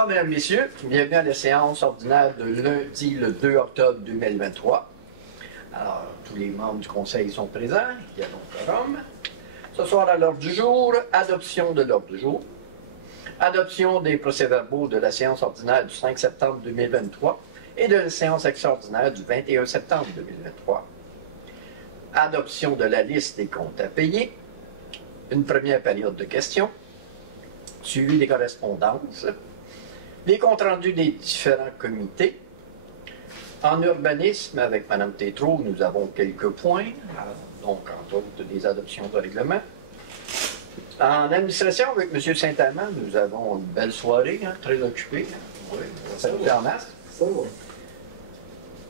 Bonsoir, mesdames, messieurs. Bienvenue à la séance ordinaire de lundi, le 2 octobre 2023. Alors, tous les membres du conseil sont présents. Il y a donc quorum. Ce soir, à l'ordre du jour, adoption de l'ordre du jour. Adoption des procès-verbaux de la séance ordinaire du 5 septembre 2023 et de la séance extraordinaire du 21 septembre 2023. Adoption de la liste des comptes à payer. Une première période de questions. Suivi des correspondances. Les comptes rendus des différents comités. En urbanisme, avec Mme Tétrault, nous avons quelques points, donc entre autres des adoptions de règlement. En administration, avec M. Saint-Amand, nous avons une belle soirée, très occupée. Oui, ça nous fait en masse.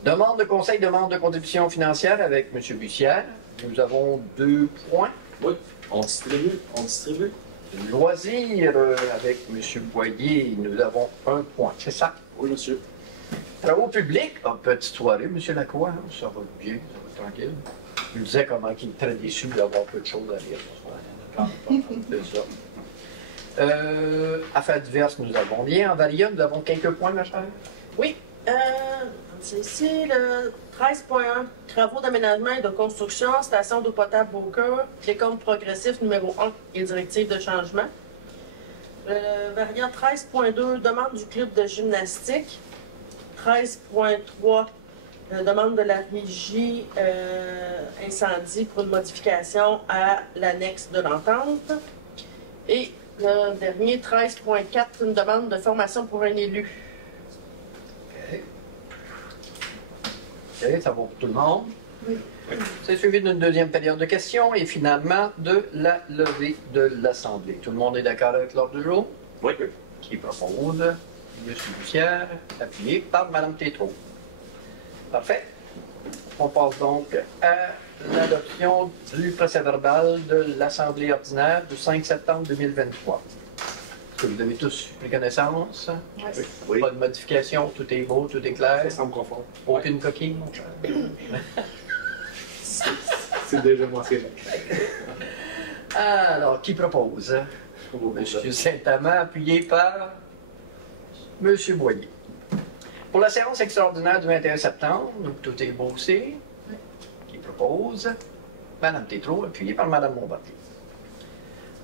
Demande de conseil, demande de contribution financière avec M. Bussière. Nous avons 2 points. Oui, on distribue. Loisirs avec M. Boyer, nous avons 1 point. C'est ça? Oui, monsieur. Travaux publics, petite soirée, M. Lacroix, ça va bien, ça va tranquille. Il me disait comment il est très déçu d'avoir peu de choses à lire ce soir. C'est ça. Affaires diverses, nous avons bien. En Varia, nous avons quelques points, ma chère. Oui. C'est ici le 13.1, travaux d'aménagement et de construction, station d'eau potable Beaucoeur, décompte progressif numéro 1 et directive de changement. Variant 13.2, demande du club de gymnastique. 13.3, demande de la régie incendie pour une modification à l'annexe de l'entente. Et le dernier, 13.4, une demande de formation pour un élu. OK, ça va pour tout le monde. Oui. C'est suivi d'une deuxième période de questions et finalement de la levée de l'Assemblée. Tout le monde est d'accord avec l'ordre du jour? Oui. Qui propose? M. Bussière, appuyé par Mme Tétrault. Parfait. On passe donc à l'adoption du procès-verbal de l'Assemblée ordinaire du 5 septembre 2023. Est-ce que vous avez tous pris connaissance? Oui. Pas de modification, tout est beau, tout est clair? Ça semble conforme. Aucune coquille, mon cher? C'est déjà mentionné. Alors, qui propose? M. Saint-Amand, appuyé par M. Boyer. Pour la séance extraordinaire du 21 septembre, donc tout est beau aussi. Qui propose? Mme Tétrault, appuyée par Mme Bombardier.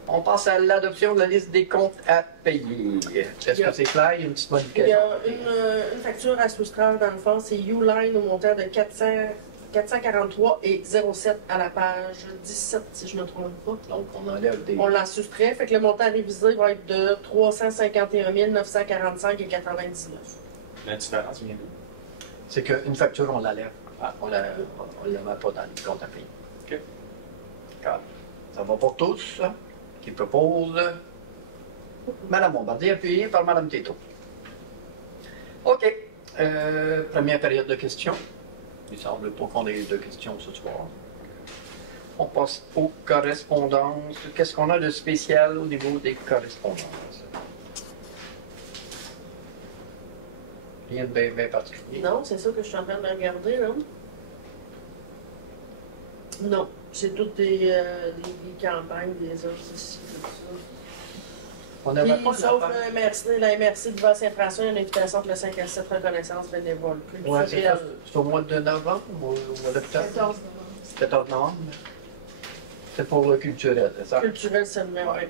On passe à l'adoption de la liste des comptes à payer. Est-ce que c'est clair? Il y a une petite Il y modification. a une facture à soustraire dans le fond, c'est Uline au montant de 443 et 07 à la page 17, si je ne me trompe pas. Donc, on enlève des... On l'a soustrait, fait que le montant révisé va être de 351 945 et 99. La différence vient d'où? C'est qu'une facture, on l'enlève. On ne la met pas dans les comptes à payer. OK. D'accord. Ça va pour tous. Qui propose? Mme Bombardier, appuyée par Mme Tétrault. OK. Première période de questions. Il ne semble pas qu'on ait de questions ce soir. On passe aux correspondances. Qu'est-ce qu'on a de spécial au niveau des correspondances? Rien de bien particulier. Non, c'est ça que je suis en train de regarder, là. Non, c'est toutes des campagnes, des autres ici, tout ça. On n'avait pas Puis, sauf la MRC de Bas-Saint-François, il y a une invitation pour le 5 à 7 reconnaissance bénévole. Ouais, c'est au mois de novembre ou au mois d'octobre? 14 novembre. C'est pour le culturel, c'est ça? Culturel seulement, oui.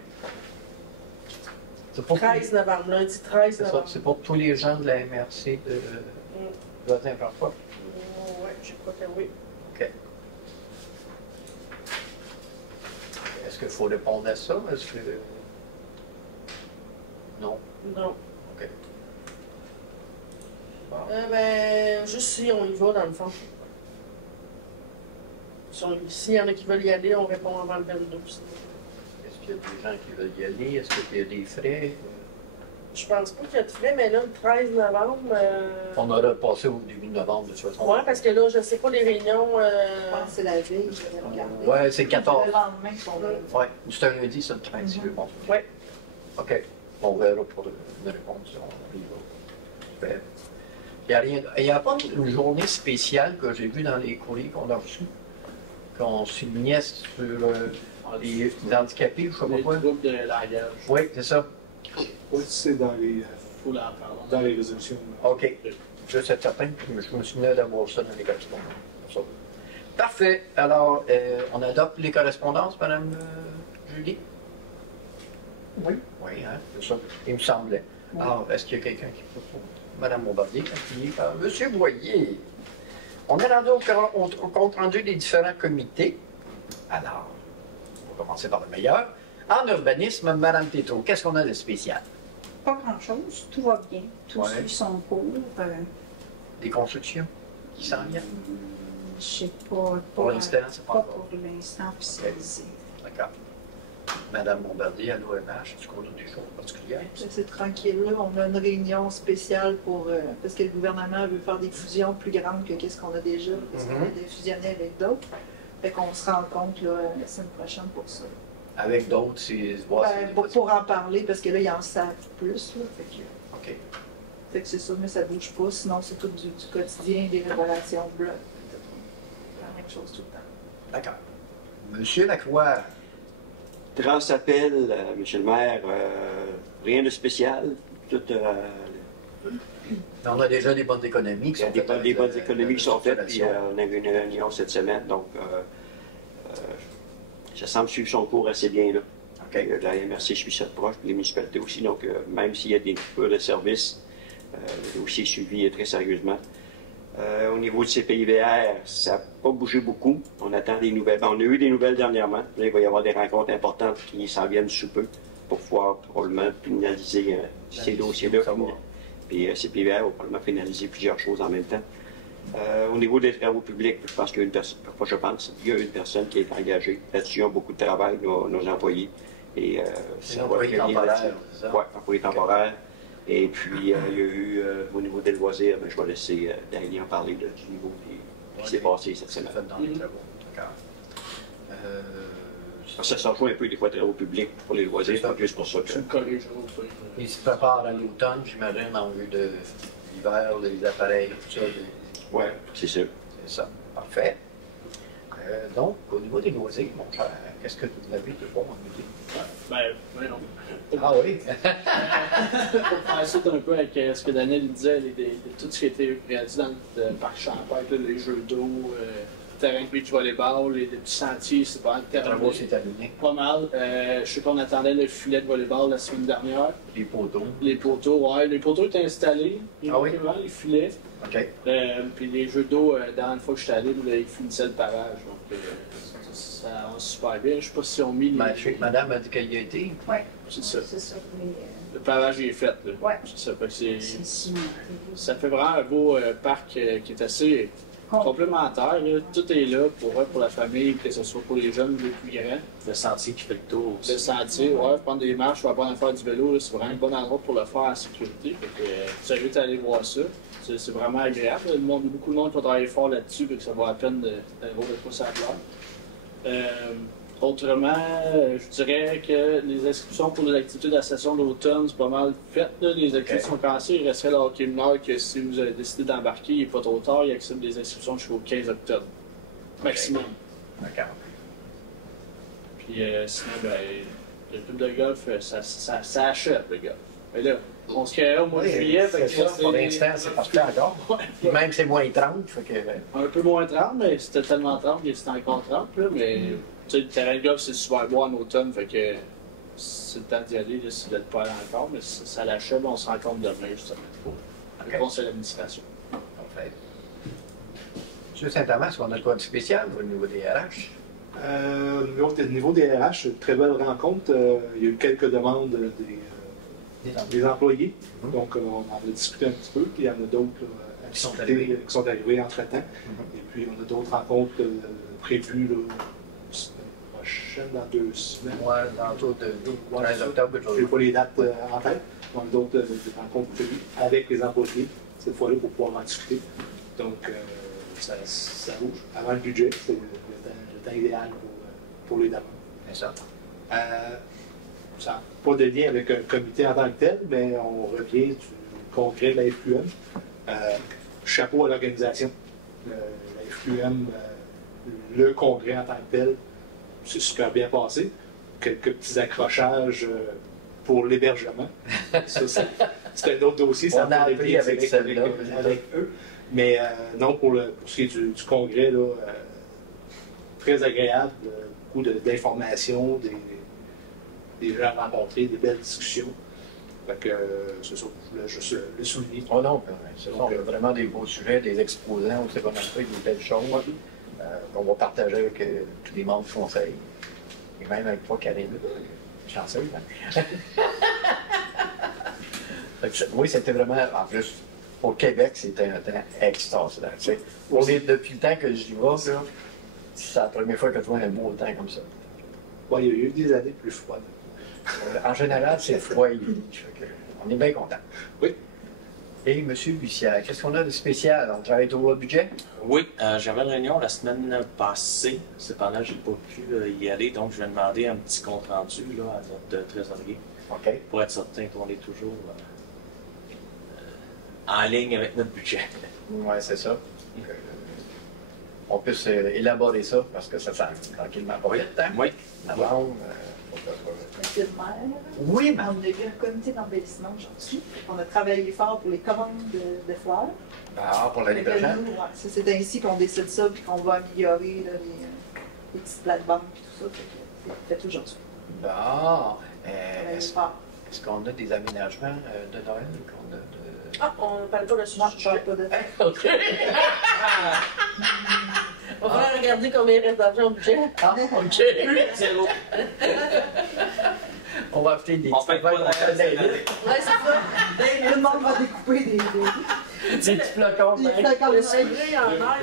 C'est pour 13 novembre, lundi 13 novembre. C'est pour tous les gens de la MRC de Bas-Saint-François. Oui, je crois que oui. OK. Est-ce qu'il faut répondre à ça? Est-ce que... Non? Non. OK. Bon. Juste si on y va, dans le fond. S'il y en a qui veulent y aller, on répond avant le 22. Est-ce qu'il y a des gens qui veulent y aller? Est-ce qu'il y a des frais? Je pense pas qu'il y a de frais, mais là, le 13 novembre... On aura passé au début de novembre, de toute façon. Oui, parce que là, je sais pas, les réunions... Je pense que c'est la veille, je vais regarder. Oui, c'est le 14. Le lendemain, ils sont là. Oui, c'est un lundi, c'est le 13, si je pense. Oui. OK. On verra pour une réponse si on y va. Super. Il n'y a pas une journée spéciale que j'ai vue dans les courriers qu'on a reçus, qu'on signait sur les handicapés, je ne sais pas Les quoi. groupes de langage. Oui, c'est ça. Oui, c'est dans les faut la faire dans les résolutions. OK. Juste être certain, je me souviens d'avoir ça dans les correspondances. Parfait. Alors, on adopte les correspondances, Madame Julie? Oui. Oui, hein, c'est ça. Il me semblait. Alors, est-ce qu'il y a quelqu'un qui peut pour Madame Bombardier, appuyée par Monsieur Boyer? On est rendu au compte rendu des différents comités. Alors, on va commencer par le meilleur. En urbanisme, Madame Tétrault, qu'est-ce qu'on a de spécial? Pas grand-chose, tout va bien. Tout Ouais. suit son cours. Des constructions qui s'en viennent? Je sais pas. Pour l'instant, c'est pas Pas encore. pour l'instant officialisé. D'accord. Madame Bombardier, à l'OMH, est-ce qu'on a des choses particulières? C'est tranquille. Là, on a une réunion spéciale pour parce que le gouvernement veut faire des fusions plus grandes que ce qu'on a déjà, parce qu'on a des fusionnés avec d'autres. Fait qu'on se rencontre là, la semaine prochaine pour ça. Avec d'autres, c'est... Pour en parler, parce que là, ils en savent plus. Là, OK. fait que c'est ça, mais ça bouge pas. Sinon, c'est tout du quotidien, des relations de bloc. La même chose tout le temps. D'accord. Monsieur Lacroix, Transappel, Monsieur le maire, rien de spécial. Tout, on a déjà des bonnes économies qui il y a sont des, faites. des bonnes économies qui sont faites, puis l'installation. on a eu une réunion cette semaine, donc ça semble suivre son cours assez bien. Là. OK. La MRC suit ça de proche, puis les municipalités aussi, donc même s'il y a des coupures de services, le dossier est suivi très sérieusement. Au niveau du CPIVR, ça n'a pas bougé beaucoup. On attend des nouvelles. On a eu des nouvelles dernièrement. Là, il va y avoir des rencontres importantes qui s'en viennent sous peu pour pouvoir probablement finaliser ces dossiers-là. Puis CPIVR va probablement finaliser plusieurs choses en même temps. Au niveau des travaux publics, je pense qu'il y a une personne, il y a une personne qui est engagée. Là-dessus, ils ont beaucoup de travail, nos employés. Et C'est employé temporaire, c'est ça? Oui, employé temporaire. Et puis, il y a eu, au niveau des loisirs, je vais laisser Daniel en parler là, du niveau qui s'est passé cette semaine. fait dans les travaux. D'accord. Ça s'en joue un peu des fois travaux publics pour les loisirs, c'est juste pour ça que... Tu me corriges l'autre. Il se prépare à l'automne, j'imagine, en vue de l'hiver, les appareils, tout ça. Oui, c'est sûr. C'est ça. Parfait. Donc, au niveau des loisirs, mon cher, qu'est-ce que vous avez de bon à nous dire? Ben non. Ah oui? Pour faire ça un peu avec ce que Daniel disait, tout ce qui a été réalisé dans le parc Champagne, les jeux d'eau, le terrain de beach volleyball, les petits sentiers, c'est pas mal Les travaux, terminé. c'est terminé. Pas mal. Je sais qu'on attendait le filet de volleyball la semaine dernière. Les poteaux. Les poteaux, ouais. Les poteaux étaient installés. Ah oui? Les filets. OK. Puis les jeux d'eau, la dernière fois que j'étais allé, là, ils finissaient le pavage. Donc, ça avance super bien. Je sais pas si on mis les... Je sais que madame a dit qu'elle y a été. Oui, C'est ça. c'est ça. Mais, Le pavage il est fait. Là. Ouais. C'est ça. Fait que c'est... c'est cimenté. Ça fait vraiment un beau parc qui est assez complémentaire. Là. Tout est là pour la famille, que ce soit pour les jeunes ou les plus grands. Le sentier qui fait le tour aussi. Le sentier, ouais, prendre des marches, on va pas en faire du vélo, là, c'est vraiment un bon endroit pour le faire en sécurité. Fait que, sérieux d'aller voir ça. C'est vraiment agréable. Beaucoup de monde qui va travailler fort là-dessus, fait que ça vaut la peine d'aller voir de quoi ça a l'air. Autrement, je dirais que les inscriptions pour les activités de la session d'automne, c'est pas mal fait. Là. Les activités sont commencées. Il resterait le hockey mineur que si vous avez décidé d'embarquer, il n'est pas trop tard, il accepte des inscriptions jusqu'au 15 octobre. Maximum. D'accord. Puis sinon, le club de golf, ça achète le golf. Mais là, on se créera au mois de juillet. C'est ça, pour l'instant, c'est parfait encore. Puis même c'est moins 30, fait que... Un peu moins 30, mais c'était tellement 30 que c'était encore 30. Là, mais tu sais, le terrain de golf, c'est super beau en automne, fait que c'est le temps d'y aller là, si vous n'êtes pas allé encore. Mais ça l'achève, on se rencontre demain justement pour le conseil d'administration. Parfait. Monsieur Saint-Amand, est-ce qu'on a quoi de spécial au niveau des RH? Au niveau des RH, très belle rencontre. Il y a eu quelques demandes des employés. Donc, on en a discuté un petit peu. Puis, il y en a d'autres à discuter qui sont arrivés entre-temps. Et puis, on a d'autres rencontres prévues la semaine prochaine, dans 2 semaines. Moi, dans de 13 octobre, Je n'ai pas les dates en tête. On a d'autres rencontres prévues avec les employés, cette fois-là, pour pouvoir en discuter. Donc, ça bouge. Avant le budget, c'est le temps idéal pour les demandes. C'est ça. Ça n'a pas de lien avec un comité en tant que tel, mais on revient du congrès de la FQM. Chapeau à l'organisation. La FQM, le congrès en tant que tel, c'est super bien passé. Quelques petits accrochages pour l'hébergement. Ça, c'est un autre dossier. On a pas appris été avec direct celle-là. avec eux. Mais non, pour ce qui est du congrès, là, très agréable. Beaucoup d'informations, des gens rencontrés, des belles discussions. Fait que c'est ça, je voulais juste le souligner. Oh non, ce sont vraiment des beaux sujets, des exposants où c'est vraiment fait des belles choses qu'on va partager avec tous les membres du conseil. Et même avec toi, Karine. Chanceux, hein? Oui, c'était vraiment, en plus, au Québec, c'était un temps extraordinaire. Tu sais. Depuis le temps que j'y vais, là, c'est la première fois que je vois un beau temps comme ça. Bon, il y a eu des années plus froides. En général, c'est froid et humide. On est bien content. Oui. Et M. Bussière, qu'est-ce qu'on a de spécial? On travaille au budget? Oui, j'avais une réunion la semaine passée. Cependant, je n'ai pas pu y aller, donc je vais demander un petit compte-rendu là, à notre trésorier OK. pour être certain qu'on est toujours en ligne avec notre budget. Oui, c'est ça. On peut élaborer ça parce que ça s'en tranquillement pas vite. Hein? Oui. Novembre, Monsieur le maire, oui, on a eu un comité d'embellissement aujourd'hui. On a travaillé fort pour les commandes de fleurs. Ah, pour l'année prochaine? Ouais, c'est ainsi qu'on décide ça puis qu'on va améliorer là, les petites plates-bandes et tout ça. C'est fait aujourd'hui. Bon. Travailler Est-ce fort. qu'on a des aménagements de Noël? Ah, on ne parle pas de ce Non, je sujet. parle pas de OK. On va regarder combien il reste d'argent au budget. Ah, OK. Zéro. On va acheter des On petits fait pas affaires qu'on fait de dans les Ouais, c'est ça. Tout le monde va découper des Des petits flocons. des hein. flocons Le de céleri en air.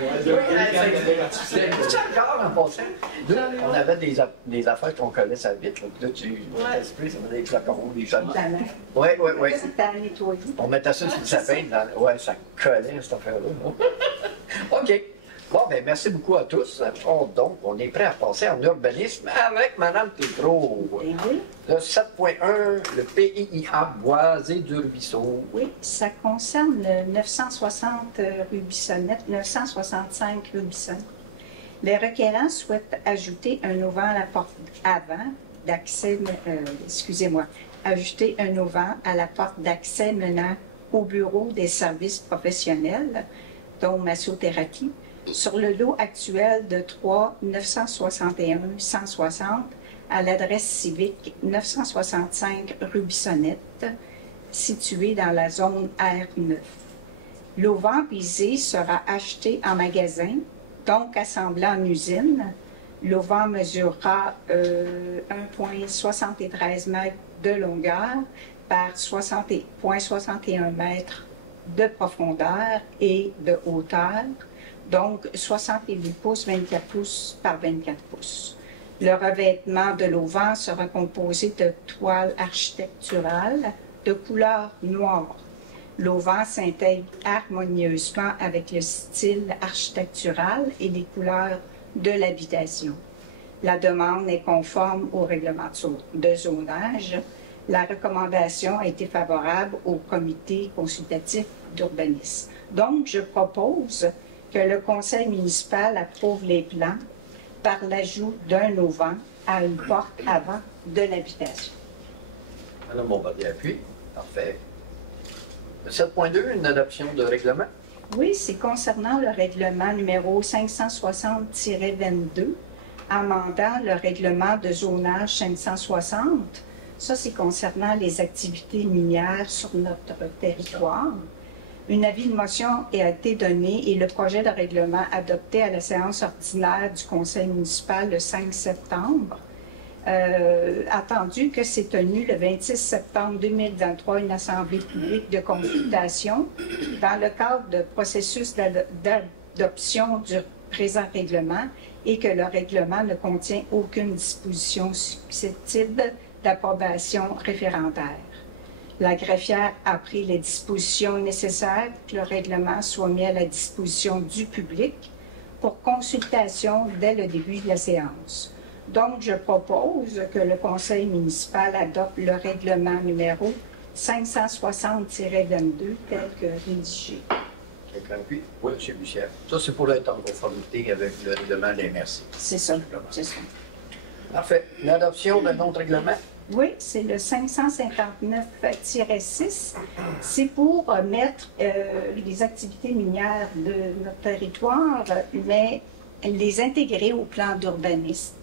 C'est encore en passant. Là, on avait des affaires qu'on connaissait vite. Là, tu esprit, ça faisait des flocons, des choses. Oui, oui, oui. C'est à nettoyer. On mettait ça sur le sapin. Ouais, ça collait, cette affaire-là. OK. Bon, ben merci beaucoup à tous. Donc, on est prêt à passer en urbanisme avec Mme Tétrault. Eh oui. Le 7.1, le PIA Boisé d'Urbisseau. Oui, ça concerne le 960 rue Bissonnette, 965 rue Bissonnette. Les requérants souhaitent ajouter un auvent à la porte avant d'accès, ajouter un auvent à la porte d'accès menant au bureau des services professionnels, dont massothérapie, sur le lot actuel de 3 961 160 à l'adresse civique 965 rue Bissonnette, située dans la zone R9. L'auvent visé sera acheté en magasin, donc assemblé en usine. L'auvent mesurera 1,73 mètres de longueur par 60,61 mètres de profondeur et de hauteur, donc 68 pouces, 24 pouces par 24 pouces. Le revêtement de l'auvent sera composé de toiles architecturales de couleur noire. L'auvent s'intègre harmonieusement avec le style architectural et les couleurs de l'habitation. La demande est conforme au règlement de zonage. La recommandation a été favorable au comité consultatif d'urbanisme. Donc, je propose que le conseil municipal approuve les plans par l'ajout d'un auvent à une porte avant de l'habitation. Madame Bombardier appuie. Parfait. Le 7.2, une adoption de règlement. Oui, c'est concernant le règlement numéro 560-22, amendant le règlement de zonage 560. Ça, c'est concernant les activités minières sur notre territoire. Un avis de motion a été donné et le projet de règlement adopté à la séance ordinaire du conseil municipal le 5 septembre. Attendu que s'est tenue le 26 septembre 2023 une assemblée publique de consultation dans le cadre de processus d'adoption du présent règlement et que le règlement ne contient aucune disposition susceptible d'approbation référendaire. La greffière a pris les dispositions nécessaires pour que le règlement soit mis à la disposition du public pour consultation dès le début de la séance. Donc, je propose que le conseil municipal adopte le règlement numéro 560-22 tel que rédigé. Quelqu'un appuie? Oui, M. Bussière. Ça, c'est pour être en conformité avec le règlement des MRC. C'est ça, c'est ça. Parfait. L'adoption d'un autre règlement. Oui, c'est le 559-6. C'est pour mettre les activités minières de notre territoire, mais les intégrer au plan d'urbanisme.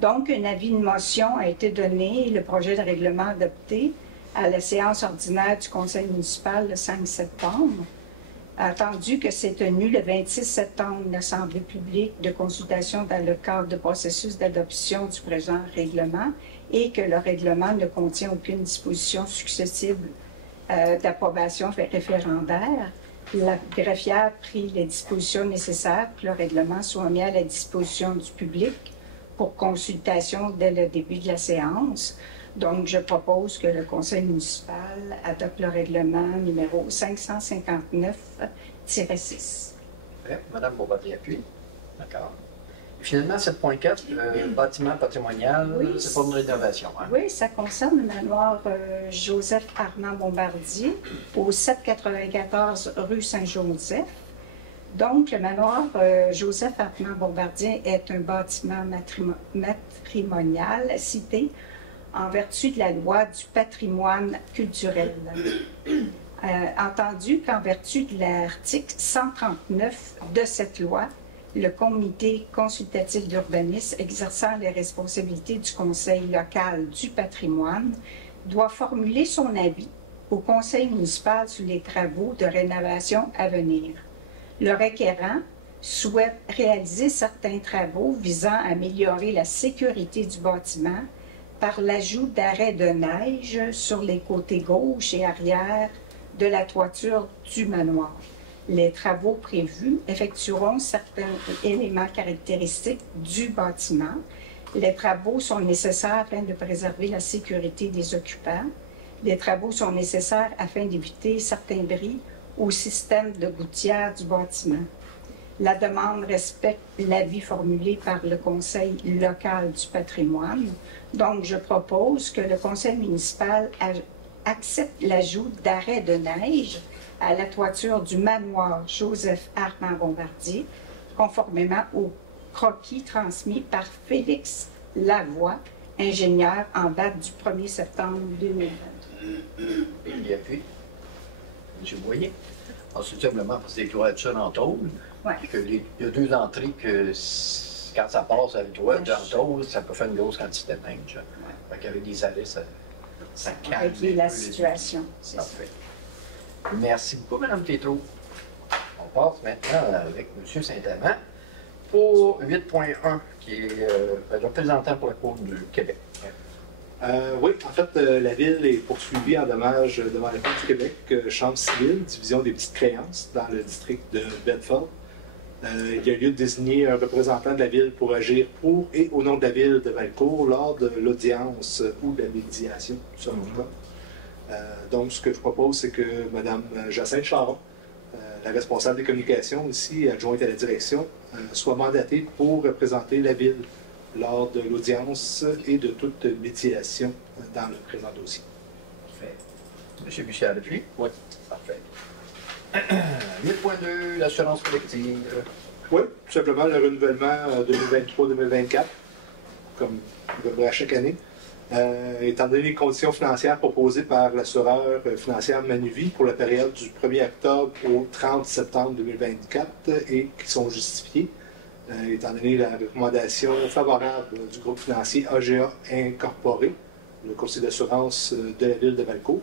Donc, un avis de motion a été donné, le projet de règlement adopté à la séance ordinaire du Conseil municipal le 5 septembre. Attendu que s'est tenu le 26 septembre l'Assemblée publique de consultation dans le cadre du processus d'adoption du présent règlement et que le règlement ne contient aucune disposition successive d'approbation référendaire, la greffière a pris les dispositions nécessaires pour que le règlement soit mis à la disposition du public pour consultation dès le début de la séance. Donc, je propose que le Conseil municipal adopte le règlement numéro 559-6. Madame Bombardier-Appuie. D'accord. Finalement, 7.4, bâtiment patrimonial, Oui, c'est pour une rénovation. Hein? Oui, ça concerne le manoir Joseph Armand Bombardier au 794 rue Saint-Joseph. Donc, le manoir Joseph Armand Bombardier est un bâtiment matrimonial cité en vertu de la loi du patrimoine culturel. Entendu qu'en vertu de l'article 139 de cette loi, le comité consultatif d'urbanisme exerçant les responsabilités du conseil local du patrimoine doit formuler son avis au conseil municipal sur les travaux de rénovation à venir. Le requérant souhaite réaliser certains travaux visant à améliorer la sécurité du bâtiment par l'ajout d'arrêts de neige sur les côtés gauche et arrière de la toiture du manoir. Les travaux prévus effectueront certains éléments caractéristiques du bâtiment. Les travaux sont nécessaires afin de préserver la sécurité des occupants. Les travaux sont nécessaires afin d'éviter certains bris au système de gouttière du bâtiment. La demande respecte l'avis formulé par le Conseil local du patrimoine. Donc, je propose que le Conseil municipal accepte l'ajout d'arrêts de neige à la toiture du manoir Joseph Armand Bombardier, conformément au croquis transmis par Félix Lavoie, ingénieur en date du 1er septembre 2020. Il y a puis, M. Boyer. C'est simplement parce que c'est des toitures en tôle. Ouais. Il y a deux entrées que quand ça passe avec le toit en tôle, ça peut faire une grosse quantité de neige. Ouais. Avec des arrêts, ça calme. Régler la situation. Parfait. Merci beaucoup, Mme Tétrault. On passe maintenant avec M. Saint-Amand pour 8.1, qui est représentant pour la Cour du Québec. Oui, en fait, la Ville est poursuivie en dommages devant la Cour du Québec, Chambre civile, division des petites créances, dans le district de Bedford. Il y a lieu de désigner un représentant de la Ville pour agir pour et au nom de la Ville de Valcourt lors de l'audience ou de la médiation, selon le cas. Donc, ce que je propose, c'est que Mme Jacinthe Charon, la responsable des communications ici, adjointe à la direction, soit mandatée pour représenter la Ville lors de l'audience et de toute médiation dans le présent dossier. Parfait. M. Bussière depuis? Oui. Parfait. 8.2, l'assurance collective. Oui, tout simplement le renouvellement 2023-2024, comme à chaque année. Étant donné les conditions financières proposées par l'assureur financière Manuvie pour la période du 1er octobre au 30 septembre 2024 et qui sont justifiées, étant donné la recommandation favorable du groupe financier AGA Incorporé, le conseil d'assurance de la Ville de Valcourt,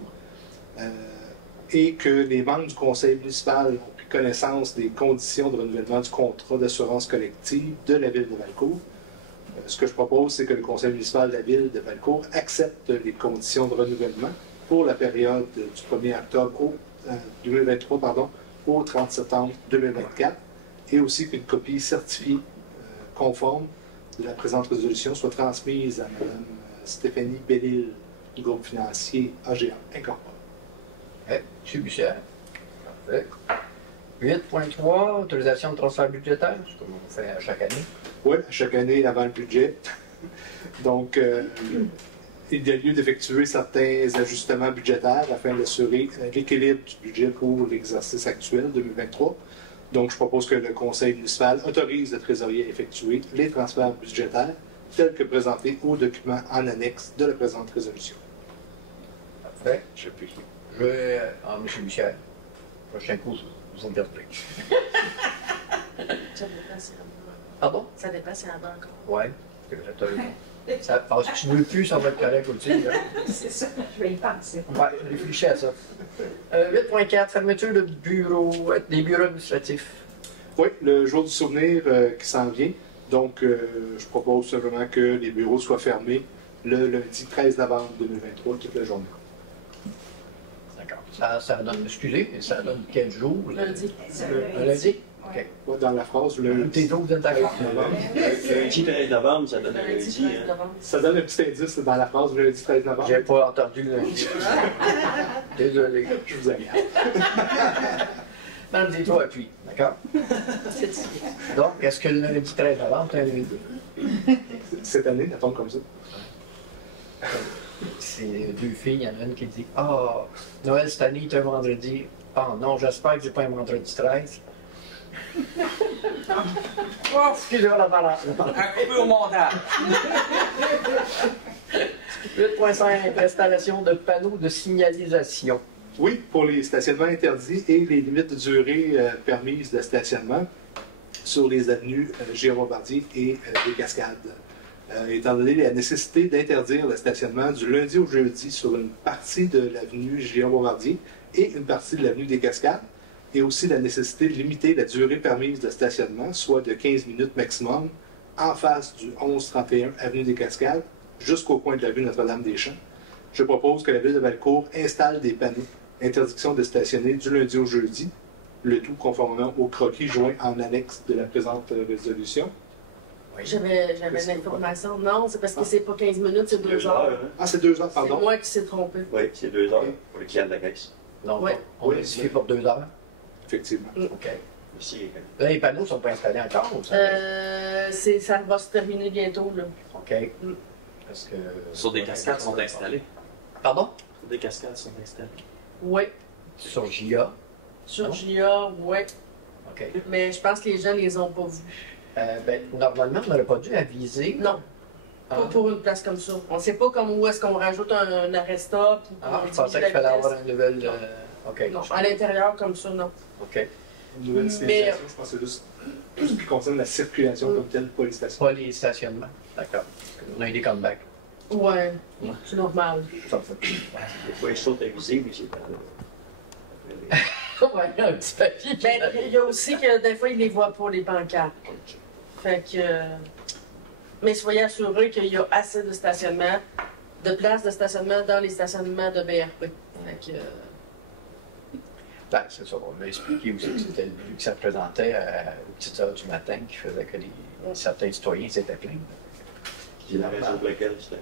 et que les membres du conseil municipal ont pris connaissance des conditions de renouvellement du contrat d'assurance collective de la Ville de Valcourt. Ce que je propose, c'est que le conseil municipal de la Ville de Valcourt accepte les conditions de renouvellement pour la période du 1er octobre 2023 au 30 septembre 2024 et aussi qu'une copie certifiée conforme de la présente résolution soit transmise à Mme Stéphanie Bellil du groupe financier AGA Incorporé. M. Bussière. Parfait. 8.3, autorisation de transfert budgétaire, c'est comme on fait à chaque année. Oui, à chaque année avant le budget. Donc, il y a lieu d'effectuer certains ajustements budgétaires afin d'assurer l'équilibre du budget pour l'exercice actuel 2023. Donc, je propose que le conseil municipal autorise le trésorier à effectuer les transferts budgétaires tel que présenté au document en annexe de la présente résolution. Parfait. Je sais plus. Je vais. Ah, M. Michel. Prochain coup, vous interprétez. Ça dépend si elle en a. Pardon? Ça dépend si elle en a encore. Ouais. T'as raison. Parce que tu ne veux plus, ça va être correct aussi. Hein? C'est ça, je vais y penser. Ouais, réfléchis à ça. 8.4, fermeture de bureaux, des bureaux administratifs. Oui, le jour du souvenir qui s'en vient. Donc, je propose simplement que les bureaux soient fermés le lundi 13 novembre 2023, toute la journée. D'accord. Ça donne, excusez, ça donne quel jour? Lundi. Un lundi? OK. Pas dans la phrase, le T'es donc, vous êtes d'accord? Lundi 13 novembre, ça donne un Lundi, lundi. 13 novembre. Ça donne un petit indice dans la phrase, le lundi 13 novembre. J'ai pas entendu le lundi. Désolé. Je vous agace. Madame Détois appuie, d'accord? C'est ça. Donc, est-ce que le lundi 13 novembre, c'est un lundi? Cette année, ça tombe comme ça. C'est deux filles, il y en a une qui dit ah, Noël cette année, c'est un vendredi. Ah non, j'espère que j'ai pas un vendredi 13. Oh, excusez-moi la parole. Un peu au montage. 8.5, installation de panneaux de signalisation. Oui, pour les stationnements interdits et les limites de durée permises de stationnement sur les avenues Géant-Bombardier et des Cascades. Étant donné la nécessité d'interdire le stationnement du lundi au jeudi sur une partie de l'avenue Géant-Bombardier et une partie de l'avenue des Cascades, et aussi la nécessité de limiter la durée permise de stationnement, soit de 15 minutes maximum, en face du 1131 avenue des Cascades, jusqu'au coin de la rue Notre-Dame-des-Champs. Je propose que la Ville de Valcourt installe des panneaux interdiction de stationner du lundi au jeudi, le tout conformément au croquis joint en annexe de la présente résolution. J'avais l'information. Non, c'est parce que c'est pas 15 minutes, c'est 2 heures. Hein? Ah, c'est 2 heures, C'est pardon. moi qui s'est trompé. Oui, c'est 2 heures pour les clients de la caisse. Donc, Ouais. on va essayer pour 2 heures. Effectivement. OK. Ici, Là, les panneaux ne sont pas installés encore? Ou ça... Ça va se terminer bientôt, là. OK. Parce que... Sur des cascades sont installés. Pardon? Sur des cascades sont installés. Oui. Sur JA. Sur Non. JA, oui. OK. Mais je pense que les gens les ont pas vus. Normalement, on n'aurait pas dû aviser. Non. Ah. Pas pour une place comme ça. On ne sait pas comme où est-ce qu'on rajoute un arrêt stop ou Ah, qu'on je pensais diminue qu'il fallait la avoir vitesse. un nouvelle... Non. OK. Non, à l'intérieur comme ça, non. OK. Une nouvelle signalisation, je pense que c'est juste tout ce qui concerne la circulation comme telle pour les stations. Pas les stationnements. D'accord. On a eu des comebacks. Ouais, c'est normal. Ça fait. des fois, ils sont avisés, mais c'est pas là. Ouais, un petit papier. Ben, il y a aussi que des fois, ils les voient pas, les pancartes. Fait que. Mais soyez assurés qu'il y a assez de stationnement, de places de stationnement dans les stationnements de BRP. Fait que. Ben, c'est ça. On l'a expliqué aussi que c'était vu que ça représentait aux petites heures du matin qui faisait que certains citoyens s'étaient plaints. C'est la raison pour laquelle c'était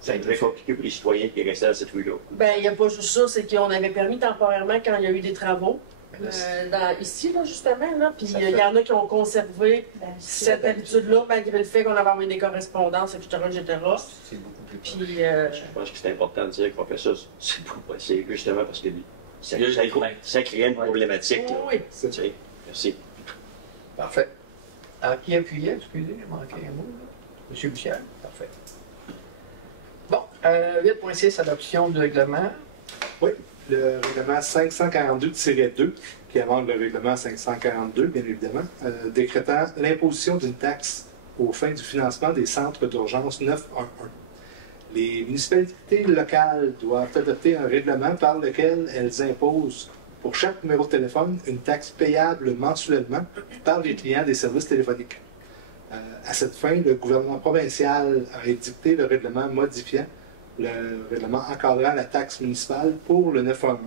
C'est très compliqué pour les citoyens qui restaient à cette rue-là. Ben, il n'y a pas juste ça, c'est qu'on avait permis temporairement quand il y a eu des travaux. Mais là, Ici, là, justement, là, puis Ça il y fait- en a qui ont conservé Ben, cette habitude-là, malgré le fait qu'on avait envoyé des correspondances, etc., etc. c'est beaucoup plus proche. Puis, Je pense que c'est important de dire qu'on fait ça, c'est justement parce que ça, Il y a ça, des problèmes. ça crée une problématique. là. oui. Tu sais, merci. Parfait. Alors, qui appuyait? Excusez, j'ai manqué un mot. Là. Monsieur Bussière? Parfait. Bon, 8.6, adoption du règlement. Oui, le règlement 542-2, qui amende le règlement 542, bien évidemment, décrétant l'imposition d'une taxe aux fins du financement des centres d'urgence 911. Les municipalités locales doivent adopter un règlement par lequel elles imposent pour chaque numéro de téléphone une taxe payable mensuellement par les clients des services téléphoniques. À cette fin, le gouvernement provincial a édicté le règlement modifiant le règlement encadrant la taxe municipale pour le 911.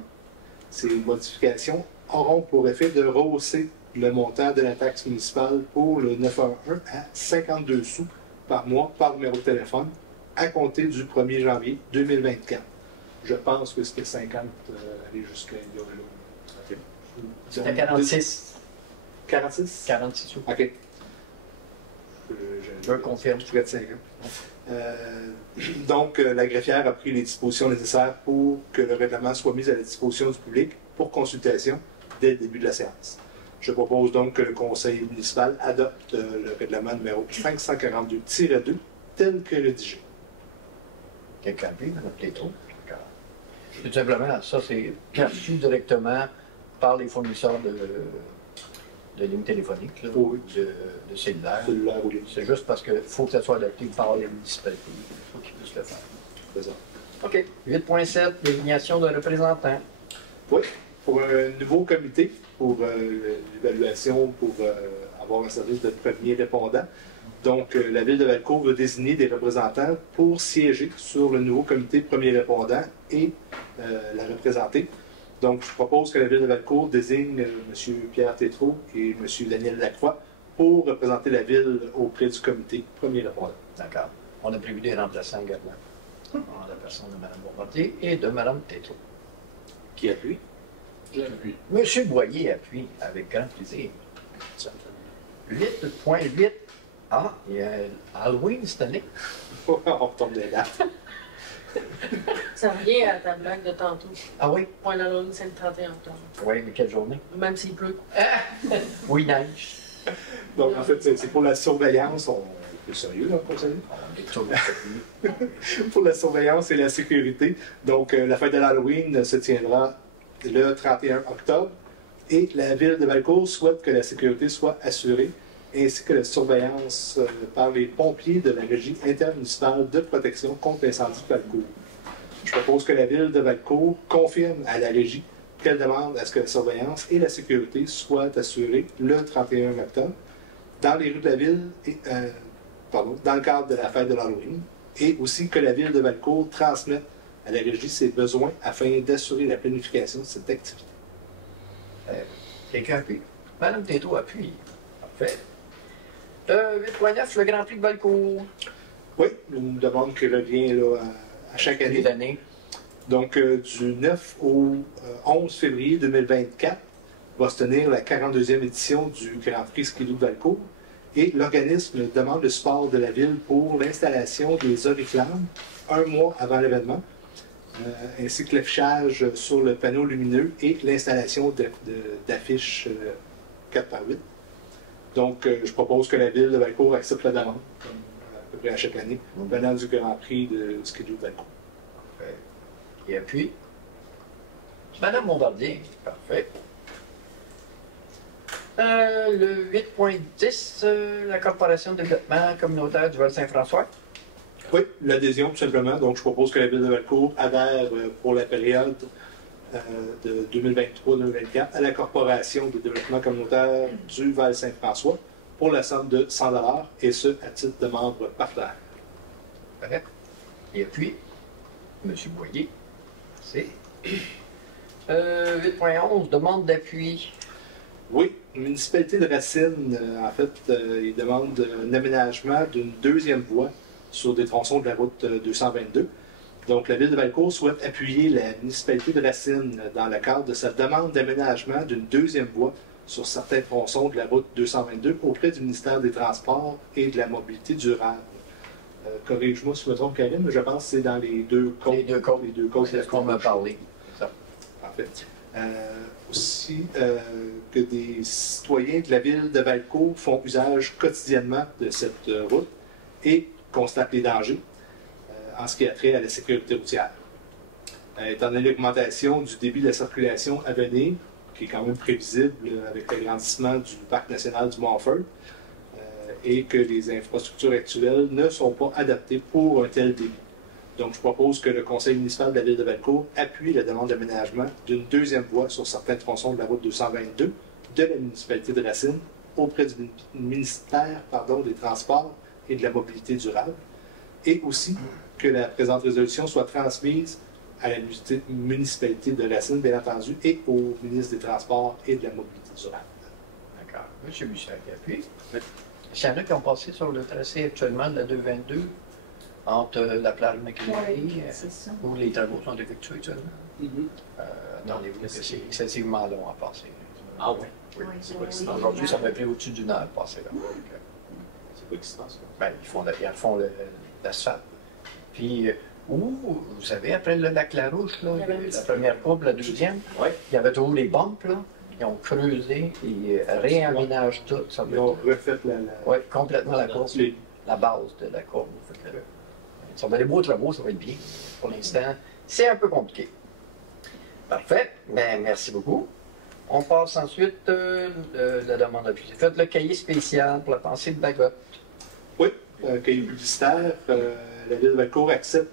Ces modifications auront pour effet de rehausser le montant de la taxe municipale pour le 911 à 52 sous par mois par numéro de téléphone à compter du 1er janvier 2024. Je pense que c'était 50, aller jusqu'à là. C'était 46. 46? 46 sous. OK. Je confirme. Je vais de 50. Donc, la greffière a pris les dispositions nécessaires pour que le règlement soit mis à la disposition du public pour consultation dès le début de la séance. Je propose donc que le conseil municipal adopte le règlement numéro 542-2 tel que rédigé. Quelqu'un a vu, Mme Tétro? Tout simplement, ça, c'est perçu directement par les fournisseurs de lignes téléphoniques, là, Oui. de cellulaire. Cellulaire ou ligne. C'est juste parce qu'il faut que ça soit adopté par les municipalités. Il faut qu'ils puissent le faire. C'est ça. OK. 8.7, désignation de représentants. Oui, pour un nouveau comité, pour l'évaluation, pour avoir un service de premier répondant. Donc, la Ville de Valcourt va désigner des représentants pour siéger sur le nouveau comité premier répondant et la représenter. Donc, je propose que la Ville de Valcourt désigne M. Pierre Tétro et M. Daniel Lacroix pour représenter la Ville auprès du comité premier répondant. D'accord. On a prévu des remplaçants également. En la personne de Mme Bombardier et de Mme Tétro. Qui appuie? J'appuie. M. Boyer appuie avec grand plaisir. 8.8. Ah, il y a Halloween cette année. On retombe des dates. Ça revient à ta blague de tantôt. Ah oui? Point d'Halloween, c'est le 31 octobre. Oui, mais quelle journée? Même s'il pleut. Oui, neige. Donc, en fait, c'est pour la surveillance. On est plus sérieux, là, pour ça. On est toujours là. Pour la surveillance et la sécurité. Donc, la fête de l'Halloween se tiendra le 31 octobre et la Ville de Valcourt souhaite que la sécurité soit assurée ainsi que la surveillance par les pompiers de la Régie intermunicipale de protection contre l'incendie de Valcourt. Je propose que la Ville de Valcourt confirme à la Régie qu'elle demande à ce que la surveillance et la sécurité soient assurées le 31 octobre dans les rues de la Ville, dans le cadre de la fête de l'Halloween, et aussi que la Ville de Valcourt transmette à la Régie ses besoins afin d'assurer la planification de cette activité. Quelqu'un appuie? Mme Tétro appuie. Parfait. 8.9, le Grand Prix de Valcourt. Oui, une demande qui revient là, à chaque année. Les années. Donc, du 9 au 11 février 2024 va se tenir la 42e édition du Grand Prix Skidoo de Valcourt. Et l'organisme demande le support de la Ville pour l'installation des oriflammes un mois avant l'événement, ainsi que l'affichage sur le panneau lumineux et l'installation d'affiches 4x8. Donc, je propose que la Ville de Valcourt accepte la demande, comme à peu près à chaque année, venant du Grand Prix de Skidoo de Valcourt. Parfait. Qui appuie? Mme Bombardier. Parfait. Le 8.10, la Corporation de développement communautaire du Val-Saint-François. Oui, l'adhésion, tout simplement. Donc, je propose que la Ville de Valcourt adhère pour la période de 2023-2024 à la Corporation de développement communautaire du Val-Saint-François pour la somme de 100 $, et ce, à titre de membre partenaire. Parfait. Et puis, M. Boyer. C'est 8.11, demande d'appui. Oui, la municipalité de Racine, en fait, il demande un aménagement d'une deuxième voie sur des tronçons de la route 222. Donc, la Ville de Valcourt souhaite appuyer la municipalité de Racine dans le cadre de sa demande d'aménagement d'une deuxième voie sur certains tronçons de la route 222 auprès du ministère des Transports et de la Mobilité durable. Corrige-moi si je me trompe, Karine, mais je pense que c'est dans les deux côtes. Les deux côtes. Les deux côtes. C'est ce qu'on m'a parlé. Ça. Parfait. Aussi, que des citoyens de la Ville de Valcourt font usage quotidiennement de cette route et constatent les dangers en ce qui a trait à la sécurité routière. Étant donné l'augmentation du débit de la circulation à venir, qui est quand même prévisible avec l'agrandissement du parc national du Montford, et que les infrastructures actuelles ne sont pas adaptées pour un tel débit. Donc, je propose que le conseil municipal de la Ville de Valcourt appuie la demande d'aménagement d'une deuxième voie sur certains tronçons de la route 222 de la municipalité de Racine auprès du ministère des Transports et de la Mobilité durable, et aussi que la présente résolution soit transmise à la municipalité de Racine, bien entendu, et au ministre des Transports et de la Mobilité durable. D'accord. M. Bussière qui appuie. Il y en a qui ont passé sur le tracé actuellement de la 222 entre la plage McKinley, c'est ça. où les travaux sont effectués actuellement. Attendez-vous, c'est excessivement long à passer. Ah oui? Oui. C'est quoi qui se passe? Aujourd'hui, ça m'a pris au-dessus d'une heure de passer là. C'est quoi qui se passe? Ben, ils font l'asphalte. Puis, vous savez, après le lac Larouche, là, Il y avait un la petit- première coupe, la deuxième, Oui. il y avait toujours les bumps, là. Ils ont creusé et réaménagent tout. Ça Ils va ont être, refait ouais, complètement la courbe, les- la base de la courbe. Fait que, ça va être des beaux travaux, ça va être bien. Pour l'instant, c'est un peu compliqué. Parfait. Ben, merci beaucoup. On passe ensuite la demande d'appui. Faites le cahier spécial pour la pensée de Bagotte. Oui, cahier publicitaire, la ville de Valcourt accepte,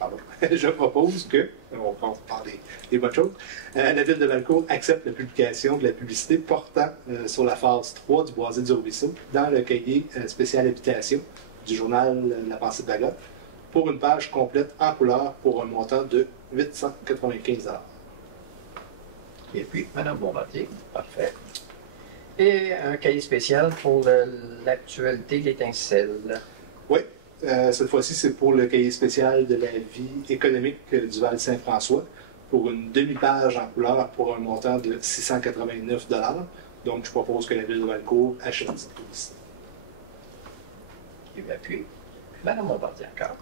pardon, je propose que, on parle des bonnes choses, la ville de Valcourt accepte la publication de la publicité portant sur la phase 3 du Boisé du Ruisseau dans le cahier spécial habitation du journal La Pensée de Bagotte pour une page complète en couleur pour un montant de 895 $. Et puis, Mme Bombardier. Parfait. Et un cahier spécial pour l'actualité de l'étincelle. Oui, cette fois-ci, c'est pour le cahier spécial de la vie économique du Val-Saint-François pour une demi-page en couleur pour un montant de 689 $. Donc, je propose que la ville de Valcourt achète cette publicité. Et puis, Mme Bombardier encore.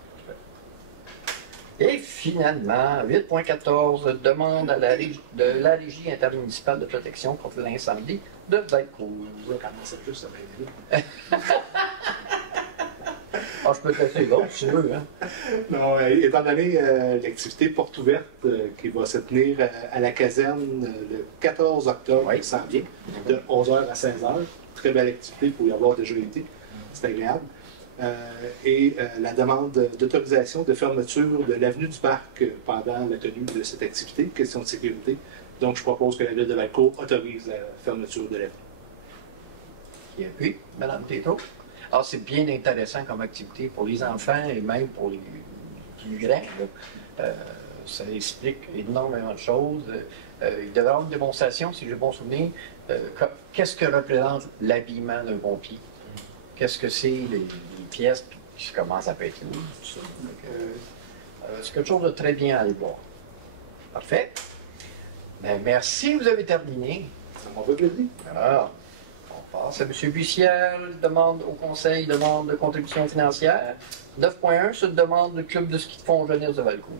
Et finalement, 8.14, demande à de la Régie intermunicipale de protection contre l'incendie de Valcourt. Juste à Ah, je peux te laisser l'autre si tu veux. Hein. Non, étant donné l'activité porte ouverte qui va se tenir à la caserne le 14 octobre, Oui. qui s'en vient, de 11h à 16h. Très belle activité pour y avoir déjà été. C'est agréable. La demande d'autorisation de fermeture de l'avenue du Parc pendant la tenue de cette activité, question de sécurité. Donc, je propose que la ville de Valcourt autorise la fermeture de l'avenue. Et puis, Mme Tétro. Alors, c'est bien intéressant comme activité pour les enfants et même pour les plus grands. Ça explique énormément de choses. Il devrait y avoir une démonstration, si j'ai bon souvenir. Qu'est-ce que représente l'habillement d'un pompier? Qu'est-ce que c'est les pièces qui commencent à péter? Tout ça. C'est quelque chose de très bien à aller voir. Parfait. Ben, merci, vous avez terminé. Ça m'a fait plaisir. Alors, on passe à M. Bussière, demande au Conseil, demande de contribution financière. 9.1, c'est une demande du Club de ski de fond Jeunesse de Valcourt.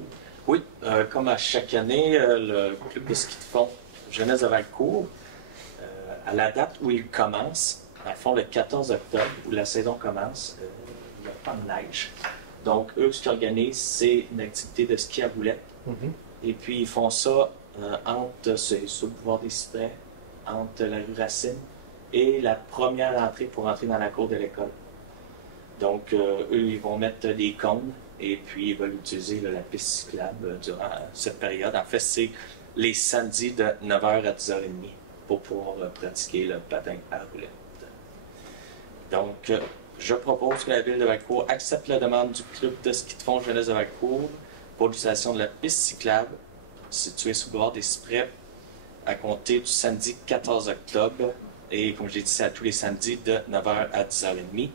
Oui, comme à chaque année, le club de ski de fond Jeunesse de Valcourt, à la date où il commence, à fond le 14 octobre, où la saison commence, il n'y a pas de neige. Donc, eux, ce qu'ils organisent, c'est une activité de ski à boulettes. Et puis, ils font ça sur le boulevard des Cyprès, entre la rue Racine et la première entrée pour entrer dans la cour de l'école. Donc, eux, ils vont mettre des cônes et puis ils veulent utiliser la piste cyclable durant cette période. En fait, c'est les samedis de 9h à 10h30 pour pouvoir pratiquer le patin à roulettes. Donc, je propose que la ville de Valcourt accepte la demande du club de ski de fond Jeunesse de Valcourt pour l'utilisation de la piste cyclable située sous le bord des Cyprès à compter du samedi 14 octobre. Et comme je l'ai dit, c'est à tous les samedis de 9h à 10h30.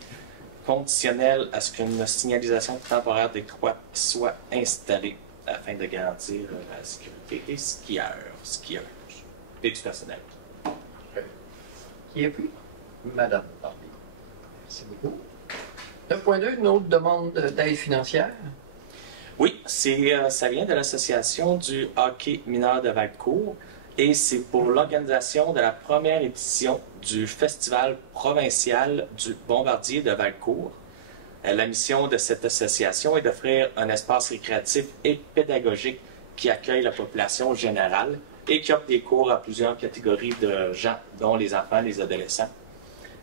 Conditionnel à ce qu'une signalisation temporaire décroître soit installée afin de garantir la sécurité des skieurs, skieuses et du personnel. Qui est puis? Madame Barbier. Merci beaucoup. 9.2, une autre demande d'aide financière. Oui, ça vient de l'association du hockey mineur de Valcourt et c'est pour l'organisation de la première édition du Festival provincial du Bombardier de Valcourt. La mission de cette association est d'offrir un espace récréatif et pédagogique qui accueille la population générale et qui offre des cours à plusieurs catégories de gens, dont les enfants et les adolescents.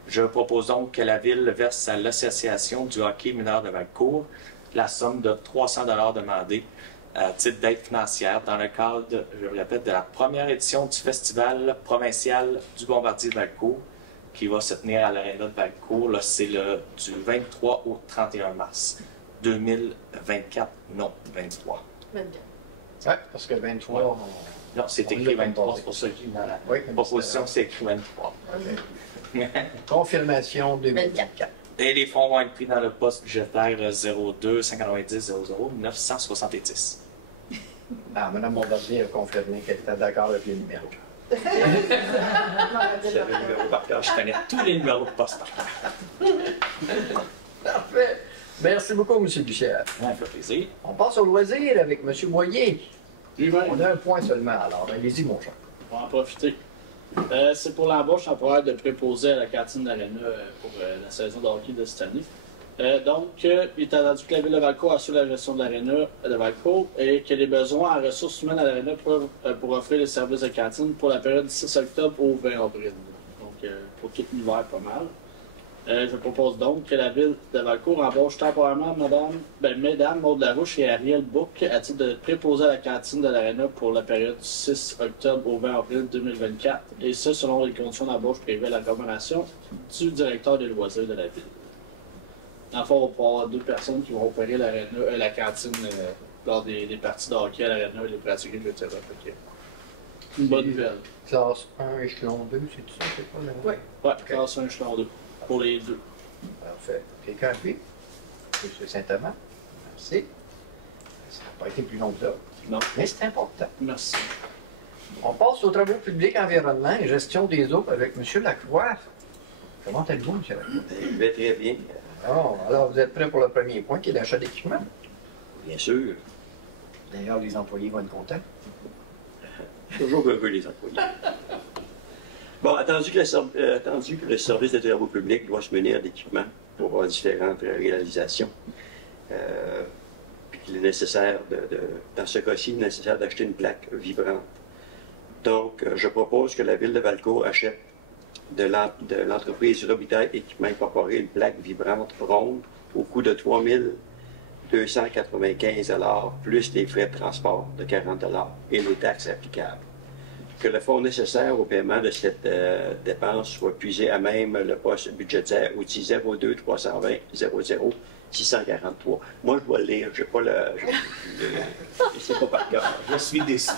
Je propose donc que la Ville verse à l'Association du hockey mineur de Valcourt la somme de 300 $ demandée à titre d'aide financière dans le cadre, je le répète, de la première édition du Festival provincial du Bombardier de Valcourt qui va se tenir à l'aréna de Valcourt. C'est du 23 au 31 mars 2024, non 23. 24. Oui, parce que 23, Non, c'est écrit 23, c'est pour ça que j'ai dans la oui, proposition, c'est écrit 23. confirmation 2024. Et les fonds vont être pris dans le poste budgétaire 02 90 00 970. Ah, Mme Bombardier a confirmé qu'elle était d'accord avec les numéros. J'avais le numéro par cœur, je connais tous les numéros de poste par cœur. Parfait. Merci beaucoup, M. Bussière. Ça fait plaisir. On passe au loisir avec M. Boyer. Lui-même, On a un point seulement, alors allez-y, mon cher. on va en profiter. C'est pour l'embauche temporaire de préposés à la cantine d'Arena pour la saison de hockey de cette année. Il est attendu que la Ville de Valcourt assure la gestion de l'Arena de Valcourt et que les besoins en ressources humaines à l'Arena pour offrir les services de cantine pour la période du 6 octobre au 20 avril. Donc, pour tout l'hiver, pas mal. Je propose donc que la Ville de Valcourt embauche temporairement Mesdames Maud Larouche et Ariel Bourque à titre de préposé à la cantine de l'Arena pour la période du 6 octobre au 20 avril 2024, et ce selon les conditions d'embauche prévues à la recommandation du directeur des loisirs de la Ville. Dans le fond, on va pouvoir avoir 2 personnes qui vont opérer la cantine lors des parties de hockey à l'Arena et les pratiques, etc. Une bonne nouvelle. Classe 1, échelon 2, c'est tout ça? C'est pas le... Oui. Ouais, classe 1, échelon 2. Pour les 2. Parfait. Quelqu'un appuie? M. Saint-Amand. Merci. Ça n'a pas été plus long que ça. Non. Mais c'est important. Merci. On passe aux travaux publics, environnement et gestion des eaux avec M. Lacroix. Comment allez-vous, M. Lacroix? Je vais très bien, Alors, vous êtes prêts pour le premier point, qui est l'achat d'équipement? bien sûr. D'ailleurs, les employés vont être contents. Toujours heureux, les employés. Bon, attendu que le service de travaux publics doit se munir d'équipements pour différentes réalisations, puis qu'il est nécessaire, dans ce cas-ci, il est nécessaire d'acheter une plaque vibrante. Donc, je propose que la Ville de Valcourt achète de l'entreprise Robitaille Équipement Incorporé une plaque vibrante ronde au coût de 3 295 $ plus les frais de transport de 40 $ et les taxes applicables. Que le fonds nécessaire au paiement de cette dépense soit puisé à même le poste budgétaire outil 02 320 00 643. Moi, je dois le lire, je n'ai pas je sais pas par cœur. Je suis déçu.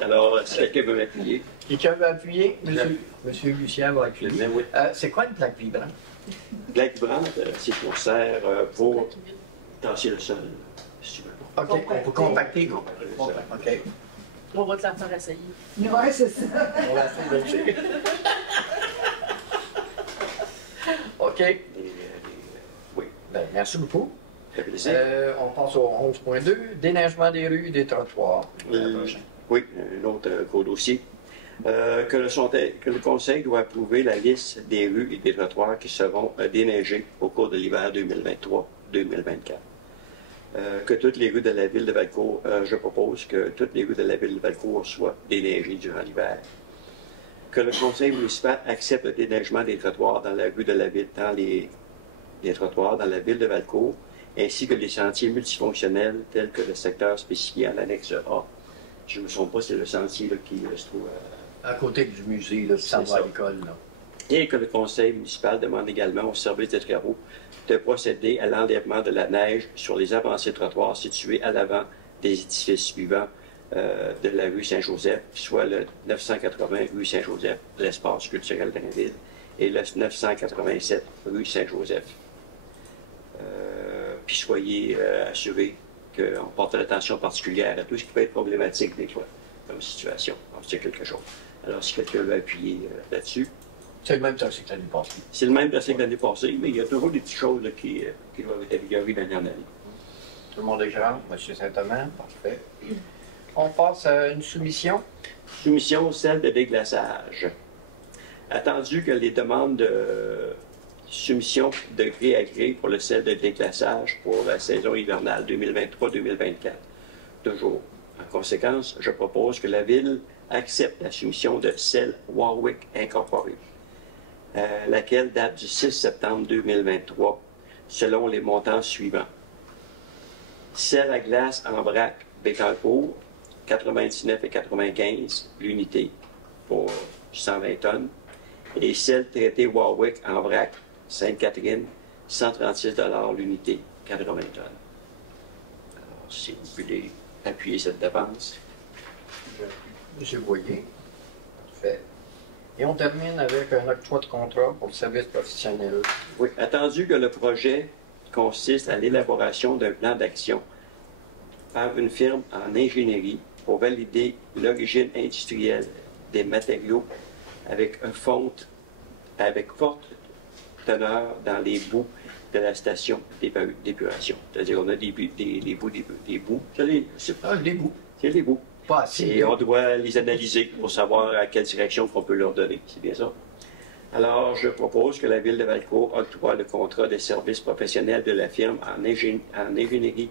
Alors, si quelqu'un veut m'appuyer. Quelqu'un veut appuyer? Monsieur Lucien va appuyer. Oui. C'est quoi une plaque vibrante? Plaque vibrante, c'est qu'on sert pour tasser le sol, si tu veux. OK, on peut compacter. OK. On va te la faire essayer. Oui, c'est ça. On va essayer. OK. Oui, Ben, merci beaucoup. ça fait plaisir. On passe au 11.2, déneigement des rues et des trottoirs. Oui, un autre gros dossier. Que le Conseil doit approuver la liste des rues et des trottoirs qui seront déneigés au cours de l'hiver 2023-2024. Que toutes les rues de la ville de Valcourt, je propose que toutes les rues de la ville de Valcourt soient déneigées durant l'hiver. Que le Conseil municipal accepte le déneigement des trottoirs dans la rue de la ville, les trottoirs dans la ville de Valcourt, ainsi que les sentiers multifonctionnels tels que le secteur spécifié à l'annexe A. Je ne me trompe pas, c'est le sentier là, qui se trouve à côté du musée, là, qui s'en va à l'école. Et que le conseil municipal demande également au service des travaux de procéder à l'enlèvement de la neige sur les avancées trottoirs situés à l'avant des édifices suivants de la rue Saint-Joseph, soit le 980 rue Saint-Joseph, l'espace culturel de la ville, et le 987 rue Saint-Joseph. Puis soyez assurés qu'on porte l'attention particulière à tout ce qui peut être problématique des fois, comme situation, c'est quelque chose. Alors, si quelqu'un veut appuyer là-dessus. C'est le même tracé que l'année passée. C'est le même tracé que l'année passée, mais il y a toujours des petites choses là, qui doivent être améliorées d'année en année. Tout le monde est grand, M. Saint-Amand, parfait. On passe à une soumission. Soumission, celle de déglaçage. Attendu que les demandes de soumission de gré à gré pour le sel de déglaçage pour la saison hivernale 2023-2024. Toujours. En conséquence, je propose que la Ville accepte la soumission de sel Warwick Incorporé, laquelle date du 6 septembre 2023, selon les montants suivants. Sel à glace en vrac Bécancourt, 99 et 95 l'unité pour 120 tonnes, et sel traité Warwick en vrac Sainte-Catherine, 136 $ l'unité, 80 tonnes. Alors, si vous voulez appuyer cette dépense. M. Boyer. Parfait. Et on termine avec un octroi de contrat pour le service professionnel. Oui, attendu que le projet consiste à l'élaboration d'un plan d'action par une firme en ingénierie pour valider l'origine industrielle des matériaux avec forte teneur dans les bouts de la station d'épuration. C'est-à-dire, on a des bouts, Des bouts. c'est les bouts. Pas assez. Et on doit les analyser pour savoir à quelle direction qu'on peut leur donner. C'est bien ça? Alors, je propose que la Ville de Valcourt octroie le contrat de service professionnel de la firme en ingénierie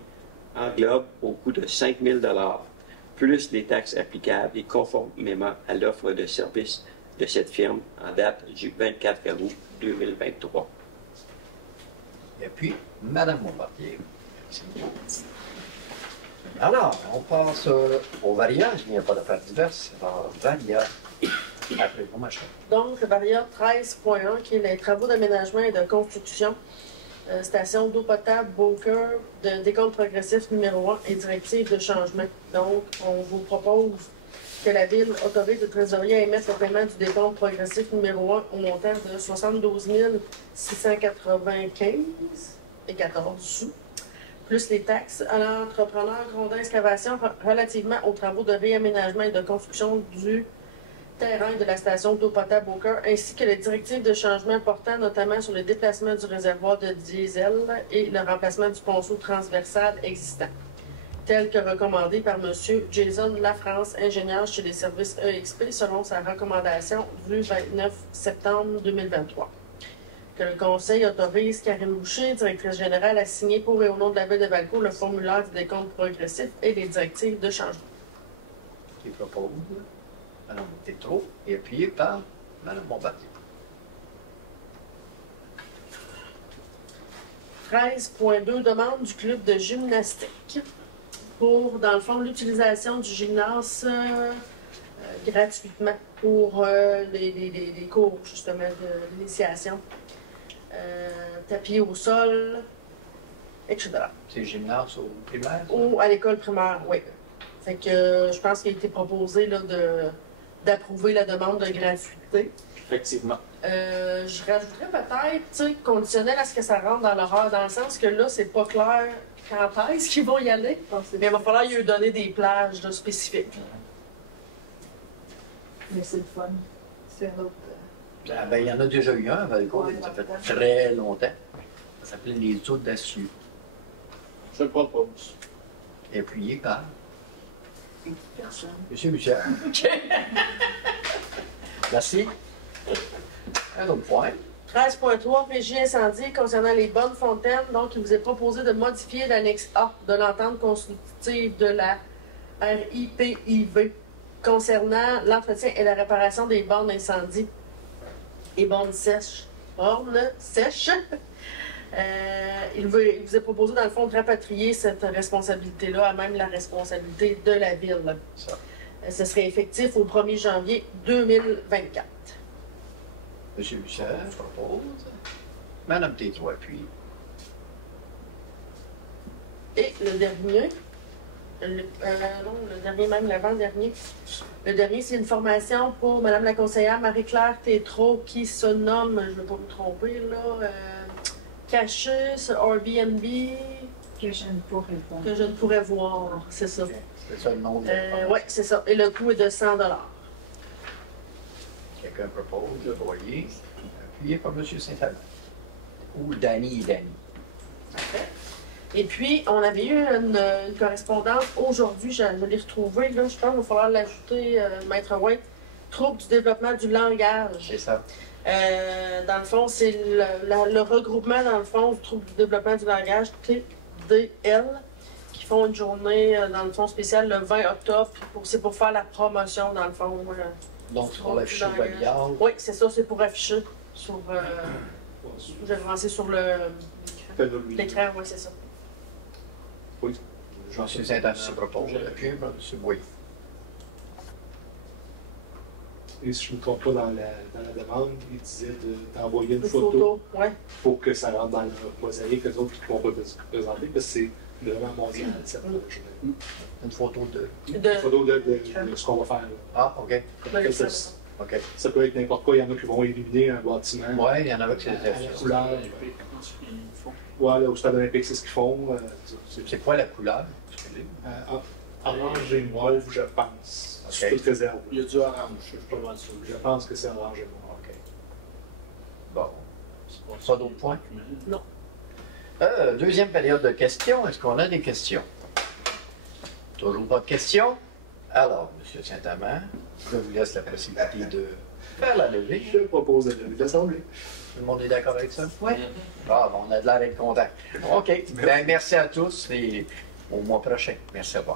englobe au coût de 5 000 $ plus les taxes applicables et conformément à l'offre de service de cette firme en date du 24 août 2023. Et puis, Madame Bombardier. Merci. Alors, on passe au variage. Il n'y a pas d'affaires diverses. Alors, variage. Après, bon machin. Donc, le variable 13.1, qui est les travaux d'aménagement et de construction, station d'eau potable, Beaucoeur, de décompte progressif numéro 1 et directive de changement. Donc, on vous propose que la Ville autorise le trésorier à émettre le paiement du décompte progressif numéro 1 au montant de 72 695 et 14 sous, plus les taxes à l'entrepreneur Grondin Excavation relativement aux travaux de réaménagement et de construction du terrain de la station d'eau potable Beaucoeur, ainsi que les directives de changement portant notamment sur le déplacement du réservoir de diesel et le remplacement du ponceau transversal existant, tel que recommandé par M. Jason Lafrance, ingénieur chez les services EXP, selon sa recommandation du 29 septembre 2023. Que le Conseil autorise Karine Boucher, directrice générale, à signer pour et au nom de la Ville de Valcourt le formulaire du décompte progressif et les directives de changement. Qui propose Mme Tétrault et appuyé par Mme Bombardier. 13.2, demande du club de gymnastique pour, dans le fond, l'utilisation du gymnase gratuitement pour les cours, justement, de l'initiation. Tapis au sol, etc. C'est gymnase au primaire? Ou à l'école primaire, oui. Fait que je pense qu'il a été proposé là, d'approuver la demande de gratuité. Effectivement. Je rajouterais peut-être, tu sais, conditionnel à ce que ça rentre dans l'horaire, dans le sens que là, c'est pas clair quand est-ce qu'ils vont y aller. Mais il va falloir lui donner des plages là, spécifiques. Mais c'est le fun. C'est un autre. Ah, ben, il y en a déjà eu un à Valcourt, ça fait très longtemps. Ça s'appelait les Audacieux. Je le propose. Et appuyé par Personne. M. Michel. Merci. Un autre point. 13.3, régie incendie concernant les bonnes fontaines. Donc, il vous est proposé de modifier l'annexe A de l'entente constitutive de la RIPIV concernant l'entretien et la réparation des bornes d'incendie et bornes sèches. Il vous est proposé, dans le fond, de rapatrier cette responsabilité-là à même la responsabilité de la Ville. Ça. Ce serait effectif au 1er janvier 2024. M. Michel propose. Mme Tétrault appuie. Et le dernier, le dernier même, l'avant-dernier. Le dernier, c'est une formation pour Mme la conseillère Marie-Claire Tétrault qui se nomme, je ne vais pas me tromper, là, Caches, Airbnb. Que je ne pourrais voir. Que je ne pourrais voir, c'est ça. C'est ça le nom de Oui, c'est ça. Et le coût est de 100 $. Quelqu'un propose, le voyez. Appuyé par M. Saint-Albert. Ou Danny et Danny. Et puis, on avait eu une correspondance aujourd'hui, je l'ai retrouvée, là, je pense qu'il va falloir l'ajouter, Maître White, trouble du développement du langage. C'est ça. Dans le fond, c'est le regroupement, dans le fond, du trouble du développement du langage, TDL, qui font une journée, dans le fond, spéciale le 20 octobre. C'est pour faire la promotion, dans le fond. Donc, sur l'affiche familiale. Oui, c'est ça, c'est pour afficher sur... J'ai avancé sur l'écran, oui, c'est ça. Oui. M. Saint-Albert se propose, appuyé par M. Boyer. Et si je ne me trompe pas, dans la demande, il disait d'envoyer une photo Photo, ouais. pour que ça rentre dans le mosaïque, les autres qui ne vont pas présenter, parce que c'est vraiment mondial, cette journée. Une photo de. Une photo de ce qu'on va faire. Là. Ah, OK. OK. Ça peut être n'importe quoi. Il y en a qui vont illuminer un bâtiment. Oui, il y en a qui la c'est couleur. Ouais, là, au stade olympique, c'est ce qu'ils font. C'est quoi la couleur? Orange et mauve, je pense. Okay. Toute réserve. Il y a du orange, je suis pas mal sûr. Je pense que c'est orange et mauve. OK. Bon. Pas d'autres points? Non. Deuxième période de questions. Est-ce qu'on a des questions? Toujours pas de questions? Alors, M. Saint-Amand, je vous laisse la possibilité de faire la levée. Je propose de lever l'Assemblée. Tout le monde est d'accord avec ça? Oui. Ah, bon, on a de l'air d'être content. OK. Ben, merci à tous et au mois prochain. Merci à vous.